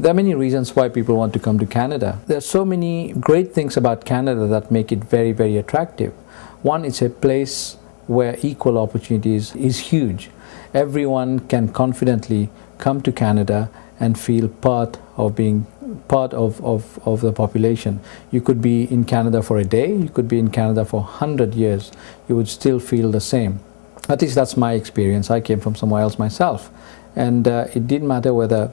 There are many reasons why people want to come to Canada. There are so many great things about Canada that make it very, very attractive. One, it's a place where equal opportunities is huge. Everyone can confidently come to Canada and feel part of being part of the population. You could be in Canada for a day, you could be in Canada for 100 years, you would still feel the same. At least that's my experience. I came from somewhere else myself. And it didn't matter whether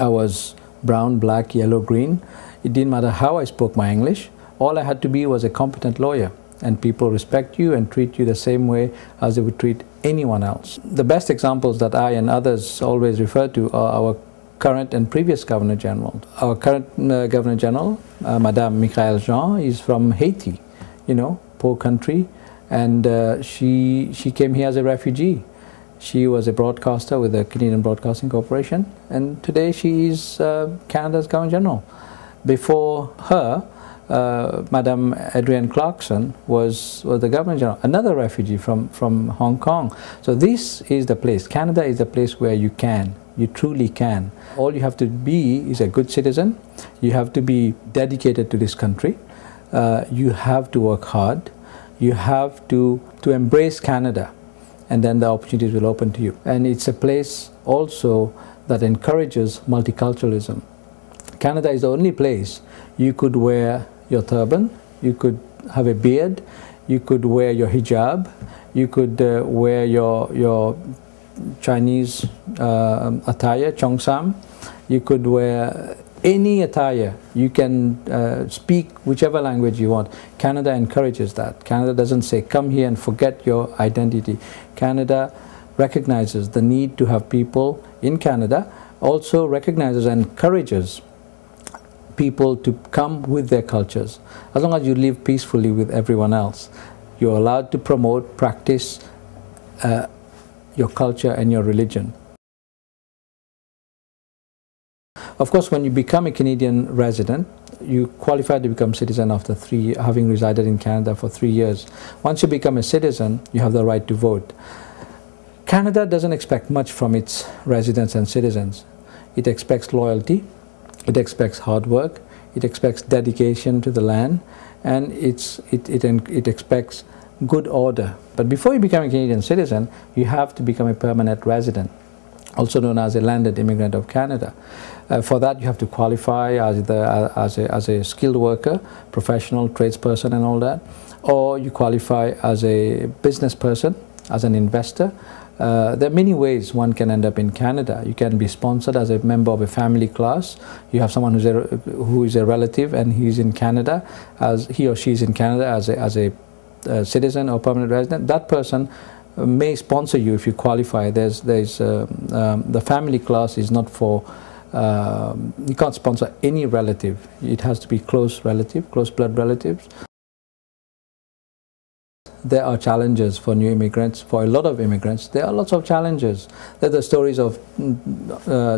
I was brown, black, yellow, green. It didn't matter how I spoke my English. All I had to be was a competent lawyer. And people respect you and treat you the same way as they would treat anyone else. The best examples that I and others always refer to are our current and previous Governor General. Our current Governor General, Madame Michaëlle Jean, is from Haiti, you know, poor country. And she came here as a refugee. She was a broadcaster with the Canadian Broadcasting Corporation, and today she is Canada's Governor General. Before her, Madame Adrienne Clarkson was the Governor General, another refugee from Hong Kong. So this is the place. Canada is the place where you truly can. All you have to be is a good citizen. You have to be dedicated to this country. You have to work hard. You have to embrace Canada, and then the opportunities will open to you. And it's a place also that encourages multiculturalism. Canada is the only place you could wear your turban, you could have a beard, you could wear your hijab, you could wear your Chinese attire, cheongsam, you could wear any attire, you can speak whichever language you want. Canada encourages that. Canada doesn't say, come here and forget your identity. Canada recognizes the need to have people in Canada, also recognizes and encourages people to come with their cultures. As long as you live peacefully with everyone else, you're allowed to promote, practice your culture and your religion. Of course, when you become a Canadian resident, you qualify to become citizen after having resided in Canada for 3 years. Once you become a citizen, you have the right to vote. Canada doesn't expect much from its residents and citizens. It expects loyalty, it expects hard work, it expects dedication to the land, and it expects good order. But before you become a Canadian citizen, you have to become a permanent resident, also known as a landed immigrant of Canada. For that, you have to qualify as a skilled worker, professional, tradesperson and all that, or you qualify as a business person, as an investor. There are many ways one can end up in Canada. You can be sponsored as a member of a family class. You have someone who is a relative and he's in Canada, as he or she is in Canada as a citizen or permanent resident. That person may sponsor you if you qualify. The family class is not for, you can't sponsor any relative. It has to be close blood relatives. There are challenges for new immigrants, for a lot of immigrants. There are lots of challenges. There are the stories of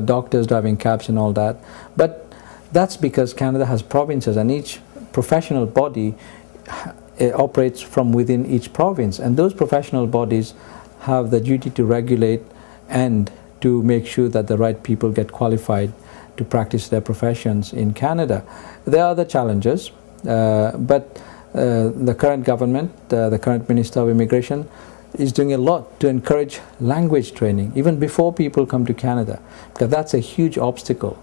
doctors driving cabs and all that. But that's because Canada has provinces, and each professional body operates from within each province, and those professional bodies have the duty to regulate and to make sure that the right people get qualified to practice their professions in Canada. There are other challenges, but the current government, the current Minister of Immigration, is doing a lot to encourage language training even before people come to Canada, because that's a huge obstacle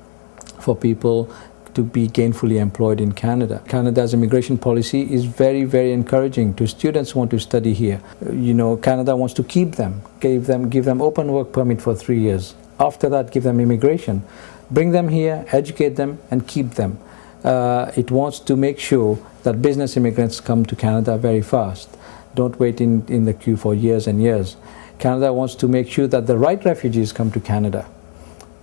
for people to be gainfully employed in Canada. Canada's immigration policy is very, very encouraging to students who want to study here. You know, Canada wants to keep them, give them open work permit for 3 years. After that, give them immigration. Bring them here, educate them, and keep them. It wants to make sure that business immigrants come to Canada very fast. Don't wait in the queue for years and years. Canada wants to make sure that the right refugees come to Canada.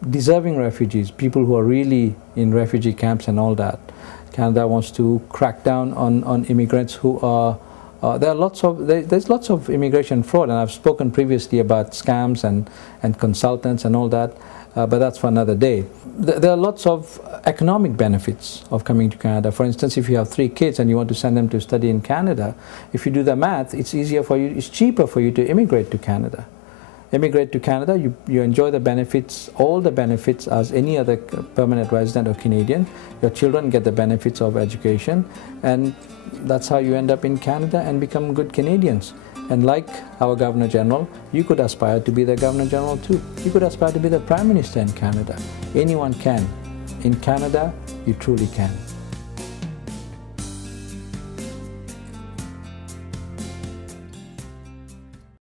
Deserving refugees, people who are really in refugee camps and all that. Canada wants to crack down on immigrants who are, there's lots of immigration fraud, and I've spoken previously about scams and consultants and all that, but that's for another day. There are lots of economic benefits of coming to Canada. For instance, if you have 3 kids and you want to send them to study in Canada, if you do the math, it's easier for you, it's cheaper for you to immigrate to Canada. Immigrate to Canada, you enjoy the benefits, all the benefits as any other permanent resident or Canadian. Your children get the benefits of education, and that's how you end up in Canada and become good Canadians. And like our Governor General, you could aspire to be the Governor General too. You could aspire to be the Prime Minister in Canada. Anyone can. In Canada, you truly can.